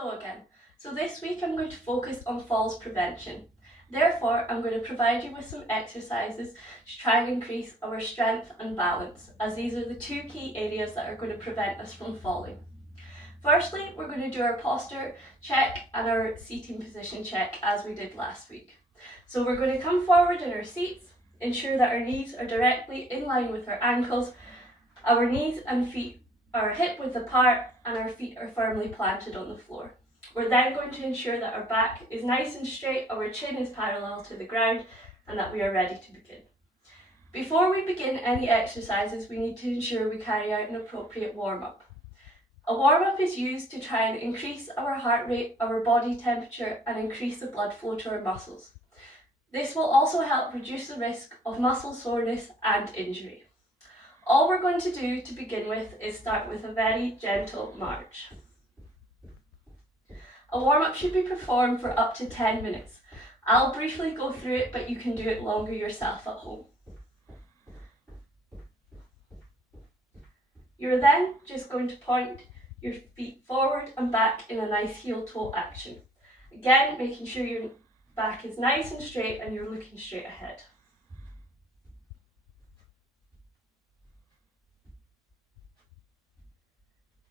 Hello again. So this week I'm going to focus on falls prevention. Therefore, I'm going to provide you with some exercises to try and increase our strength and balance, as these are the two key areas that are going to prevent us from falling. Firstly, we're going to do our posture check and our seating position check as we did last week. So we're going to come forward in our seats, ensure that our knees are directly in line with our ankles, our knees and feet are hip width apart, and our feet are firmly planted on the floor. We're then going to ensure that our back is nice and straight, our chin is parallel to the ground, and that we are ready to begin. Before we begin any exercises, we need to ensure we carry out an appropriate warm-up. A warm-up is used to try and increase our heart rate, our body temperature, and increase the blood flow to our muscles. This will also help reduce the risk of muscle soreness and injury. All we're going to do to begin with is start with a very gentle march. A warm-up should be performed for up to 10 minutes. I'll briefly go through it, but you can do it longer yourself at home. You're then just going to point your feet forward and back in a nice heel-toe action. Again, making sure your back is nice and straight and you're looking straight ahead.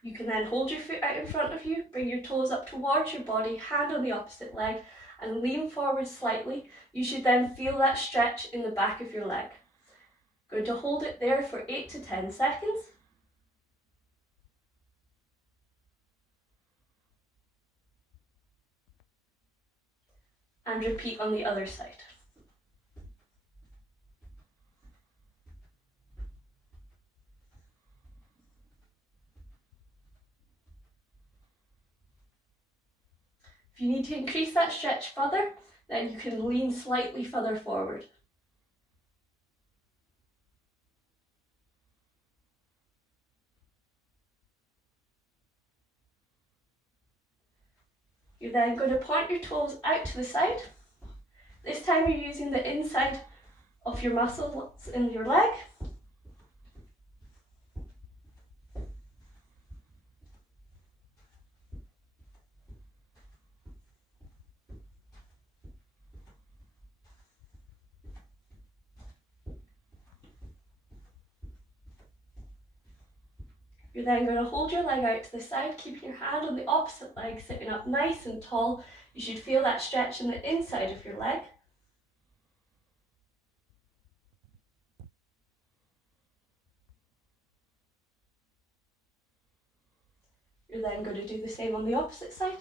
You can then hold your foot out in front of you, bring your toes up towards your body, hand on the opposite leg, and lean forward slightly. You should then feel that stretch in the back of your leg. Going to hold it there for 8 to 10 seconds. And repeat on the other side. If you need to increase that stretch further, then you can lean slightly further forward. You're then going to point your toes out to the side. This time you're using the inside of your muscles in your leg. You're then going to hold your leg out to the side, keeping your hand on the opposite leg, sitting up nice and tall. You should feel that stretch in the inside of your leg. You're then going to do the same on the opposite side.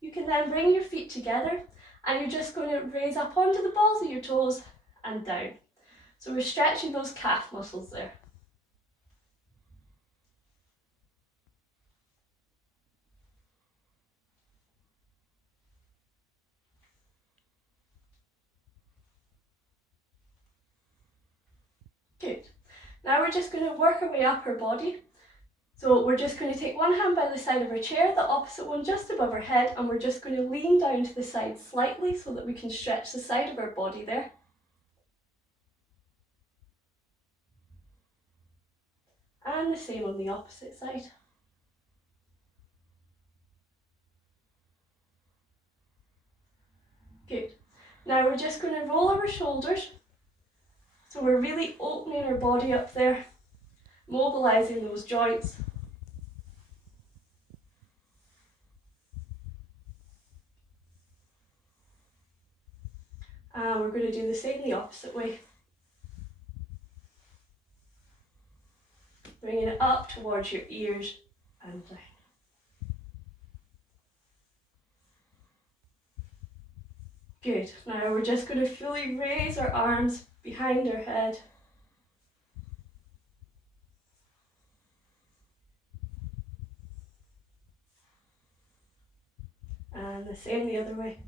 You can then bring your feet together and you're just going to raise up onto the balls of your toes and down. So we're stretching those calf muscles there. Good. Now we're just going to work our way up our body. So we're just going to take one hand by the side of our chair, the opposite one just above our head, and we're just going to lean down to the side slightly so that we can stretch the side of our body there. And the same on the opposite side. Good. Now we're just going to roll our shoulders. So we're really opening our body up there, mobilizing those joints. And we're going to do the same the opposite way. Bringing it up towards your ears and down. Good. Now we're just going to fully raise our arms behind our head. And the same the other way.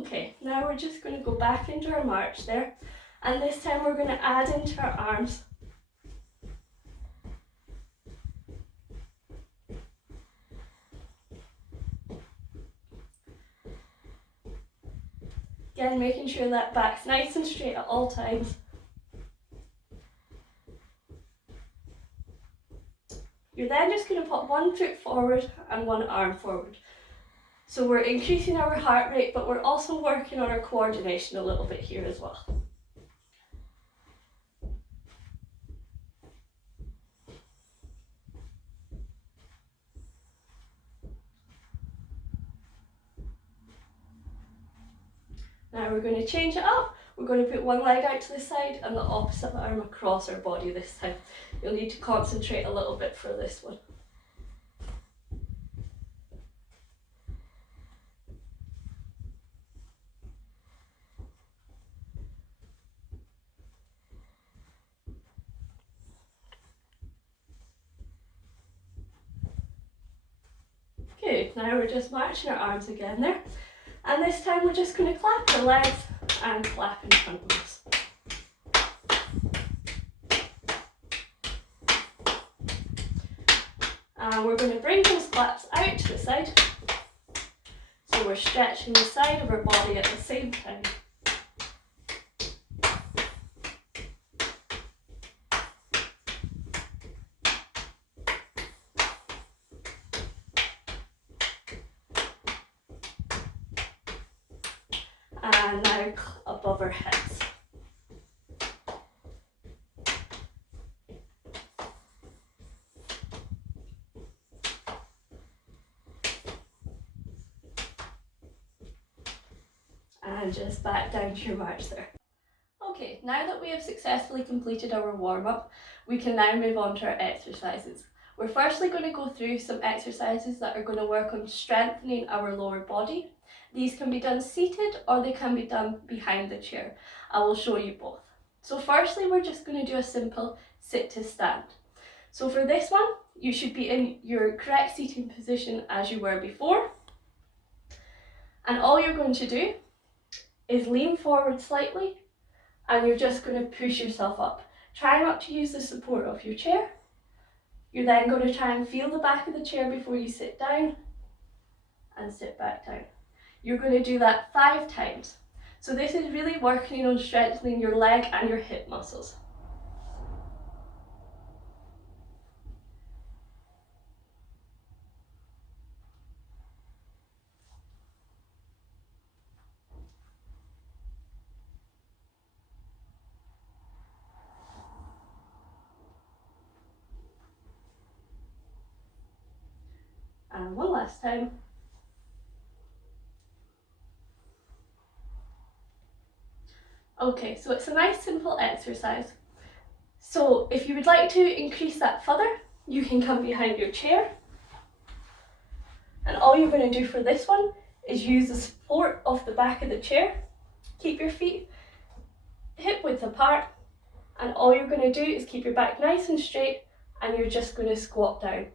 Okay, now we're just going to go back into our march there, and this time we're going to add into our arms. Again, making sure that back's nice and straight at all times. You're then just going to put one foot forward and one arm forward. So we're increasing our heart rate, but we're also working on our coordination a little bit here as well. Now we're going to change it up. We're going to put one leg out to the side and the opposite arm across our body this time. You'll need to concentrate a little bit for this one. Good, now we're just marching our arms again there. And this time we're just going to clap our legs and clap in front of us. And we're going to bring those claps out to the side. So we're stretching the side of our body at the same time. And now above our heads. And just back down to your march there. Okay, now that we have successfully completed our warm-up, we can now move on to our exercises. We're firstly going to go through some exercises that are going to work on strengthening our lower body. These can be done seated or they can be done behind the chair. I will show you both. So firstly, we're just going to do a simple sit to stand. So for this one, you should be in your correct seating position as you were before. And all you're going to do is lean forward slightly and you're just going to push yourself up. Try not to use the support of your chair. You're then going to try and feel the back of the chair before you sit down and sit back down. You're going to do that 5 times. So this is really working on strengthening your leg and your hip muscles. And one last time. Okay, so it's a nice simple exercise. So if you would like to increase that further, you can come behind your chair. And all you're going to do for this one is use the support of the back of the chair. Keep your feet hip width apart. And all you're going to do is keep your back nice and straight and you're just going to squat down.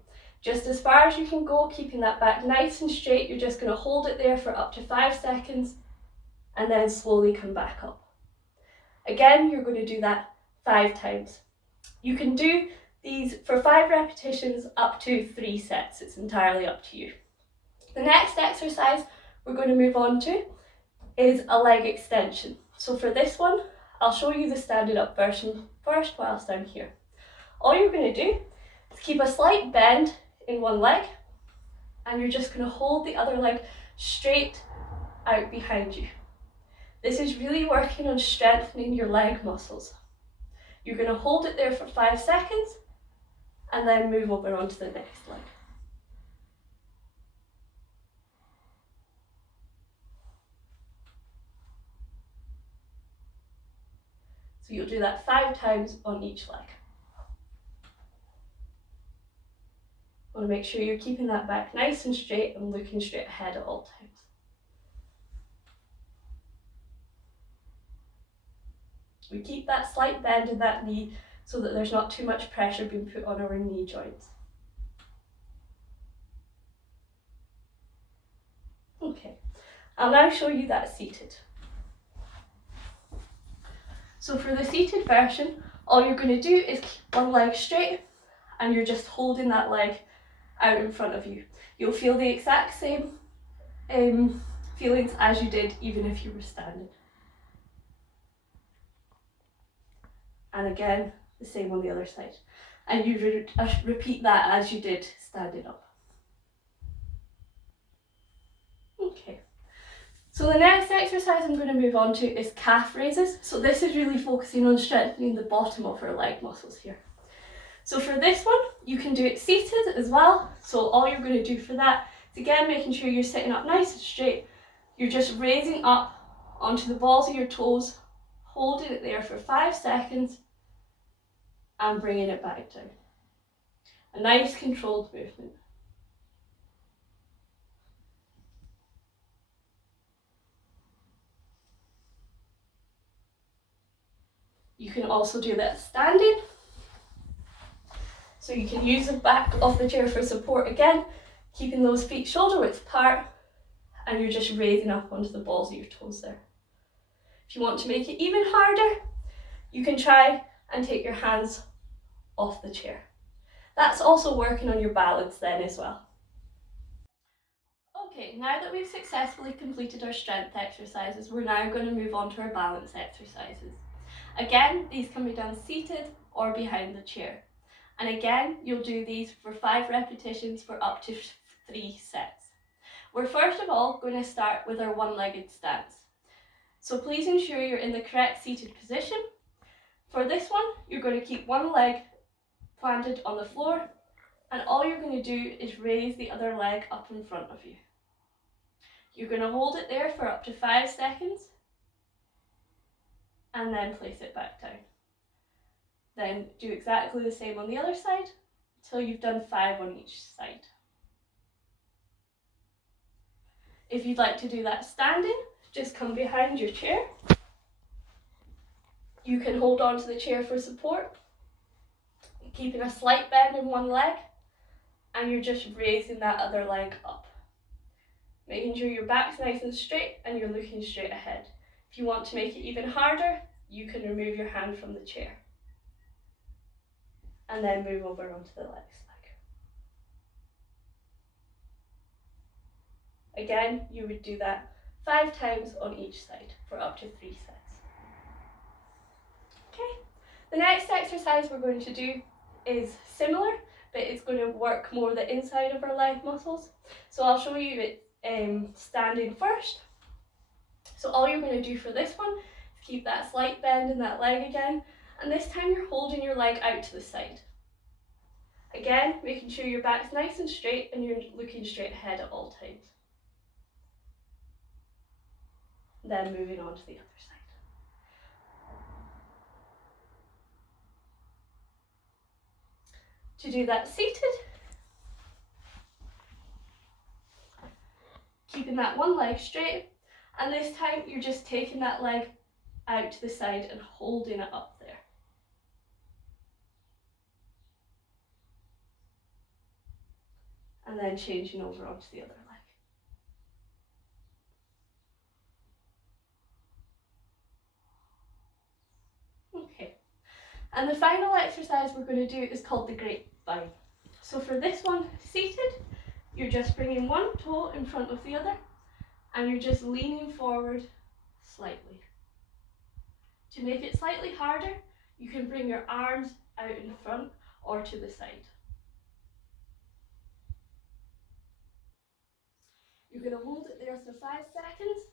Just as far as you can go, keeping that back nice and straight. You're just going to hold it there for up to 5 seconds and then slowly come back up. Again, you're going to do that 5 times. You can do these for 5 repetitions up to 3 sets. It's entirely up to you. The next exercise we're going to move on to is a leg extension. So for this one, I'll show you the standing up version first whilst I'm here. All you're going to do is keep a slight bend in one leg and you're just going to hold the other leg straight out behind you. This is really working on strengthening your leg muscles. You're going to hold it there for 5 seconds and then move over onto the next leg. So you'll do that 5 times on each leg. Want to make sure you're keeping that back nice and straight and looking straight ahead at all times. We keep that slight bend in that knee so that there's not too much pressure being put on our knee joints. Okay, I'll now show you that seated. So for the seated version, all you're going to do is keep one leg straight and you're just holding that leg out in front of you. You'll feel the exact same feelings as you did even if you were standing. And again, the same on the other side. And you repeat that as you did standing up. Okay. So the next exercise I'm going to move on to is calf raises. So this is really focusing on strengthening the bottom of our leg muscles here. So for this one, you can do it seated as well. So all you're going to do for that is again making sure you're sitting up nice and straight. You're just raising up onto the balls of your toes, holding it there for 5 seconds and bringing it back down. A nice controlled movement. You can also do that standing. So you can use the back of the chair for support again, keeping those feet shoulder width apart, and you're just raising up onto the balls of your toes there. If you want to make it even harder, you can try and take your hands off the chair. That's also working on your balance then as well. Okay, now that we've successfully completed our strength exercises, we're now going to move on to our balance exercises. Again, these can be done seated or behind the chair. And again, you'll do these for 5 repetitions for up to 3 sets. We're first of all going to start with our one-legged stance. So please ensure you're in the correct seated position. For this one, you're going to keep one leg planted on the floor, and all you're going to do is raise the other leg up in front of you. You're going to hold it there for up to 5 seconds, and then place it back down. Then do exactly the same on the other side until you've done 5 on each side. If you'd like to do that standing, just come behind your chair. You can hold on to the chair for support, keeping a slight bend in one leg, and you're just raising that other leg up. Making sure your back's nice and straight and you're looking straight ahead. If you want to make it even harder, you can remove your hand from the chair and then move over onto the next leg. Again, you would do that 5 times on each side for up to 3 sets. Okay, the next exercise we're going to do is similar, but it's going to work more the inside of our leg muscles. So I'll show you it standing first. So all you're going to do for this one is keep that slight bend in that leg again, and this time you're holding your leg out to the side. Again, making sure your back's nice and straight and you're looking straight ahead at all times. Then moving on to the other side. To do that seated, keeping that one leg straight, and this time you're just taking that leg out to the side and holding it up there. And then changing over onto the other leg. Okay, and the final exercise we're going to do is called the grapevine. So for this one, seated, you're just bringing one toe in front of the other, and you're just leaning forward slightly. To make it slightly harder, you can bring your arms out in front or to the side. You're going to hold it there for 5 seconds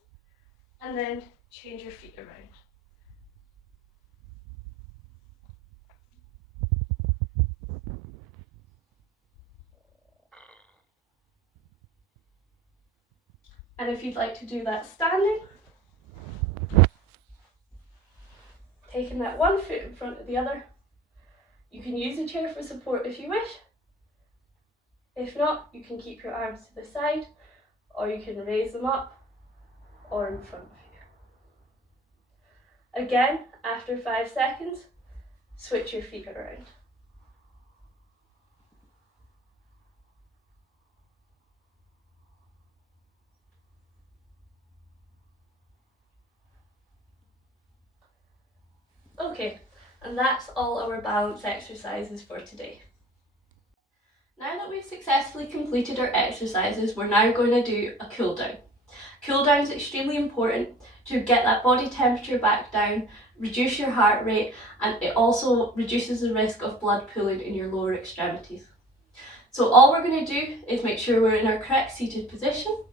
and then change your feet around. And if you'd like to do that standing, taking that one foot in front of the other, you can use the chair for support if you wish. If not, you can keep your arms to the side, or you can raise them up or in front of you. Again, after 5 seconds, switch your feet around. Okay, and that's all our balance exercises for today. Now that we've successfully completed our exercises, we're now going to do a cool down. Cool down is extremely important to get that body temperature back down, reduce your heart rate, and it also reduces the risk of blood pooling in your lower extremities. So all we're going to do is make sure we're in our correct seated position,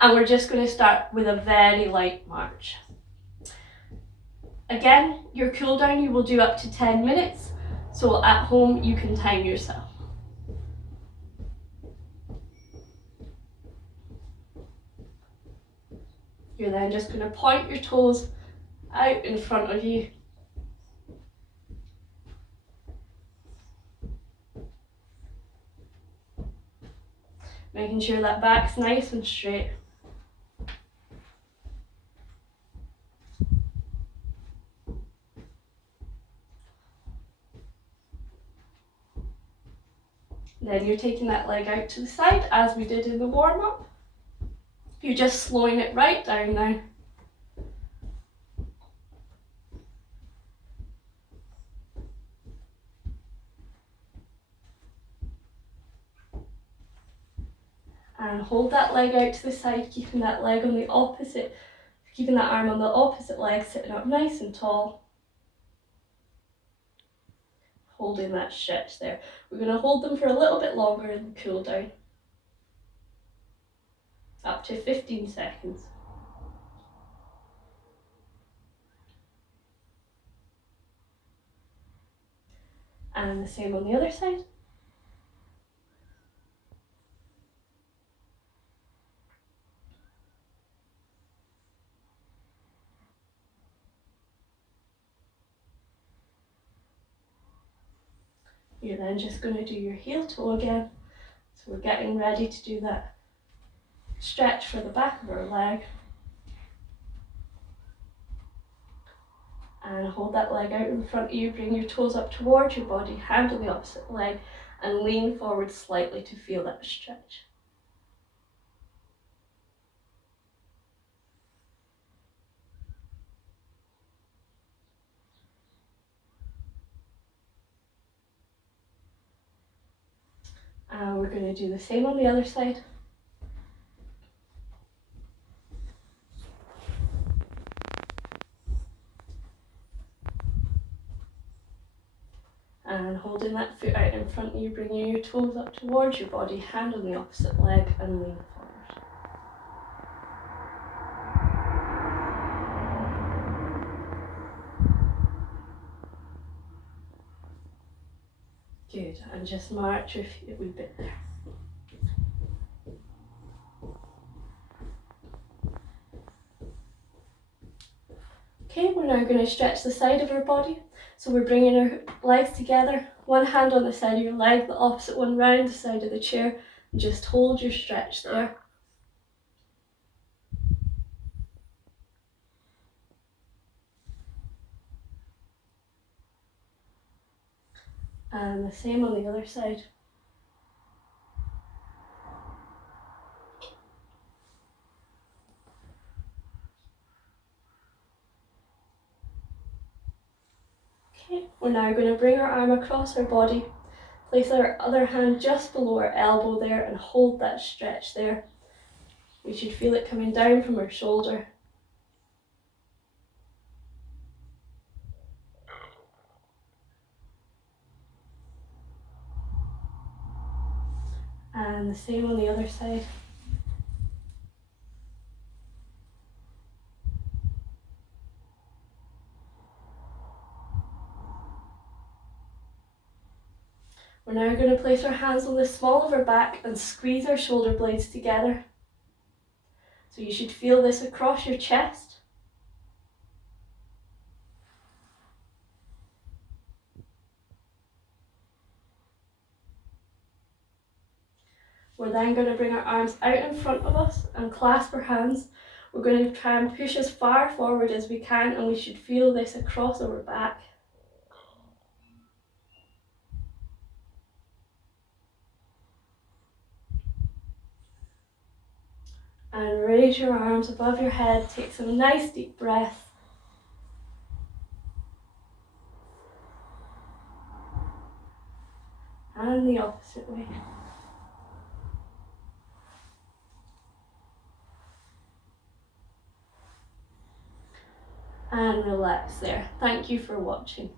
and we're just going to start with a very light march. Again, your cool down you will do up to 10 minutes, so at home you can time yourself. You're then just going to point your toes out in front of you. Making sure that back's nice and straight. Then you're taking that leg out to the side as we did in the warm-up. You're just slowing it right down now. And hold that leg out to the side, keeping that leg on the opposite, keeping that arm on the opposite leg, sitting up nice and tall. Holding that stretch there. We're going to hold them for a little bit longer in the cool down. Up to 15 seconds. And the same on the other side. You're then just going to do your heel toe again. So we're getting ready to do that stretch for the back of our leg. And hold that leg out in front of you, bring your toes up towards your body, hand on the opposite leg, and lean forward slightly to feel that stretch. And we're going to do the same on the other side. And holding that foot out in front of you, bringing your toes up towards your body, hand on the opposite leg, and lean forward. Good, and just march your feet a wee bit there. Okay, we're now going to stretch the side of our body. So we're bringing our legs together, one hand on the side of your leg, the opposite one round the side of the chair, and just hold your stretch there. And the same on the other side. Okay, we're now going to bring our arm across our body, place our other hand just below our elbow there and hold that stretch there. We should feel it coming down from our shoulder. And the same on the other side. We're now going to place our hands on the small of our back and squeeze our shoulder blades together. So you should feel this across your chest. We're then going to bring our arms out in front of us and clasp our hands. We're going to try and push as far forward as we can, and we should feel this across our back. And raise your arms above your head, take some nice deep breaths. And the opposite way. and relax there. Thank you for watching.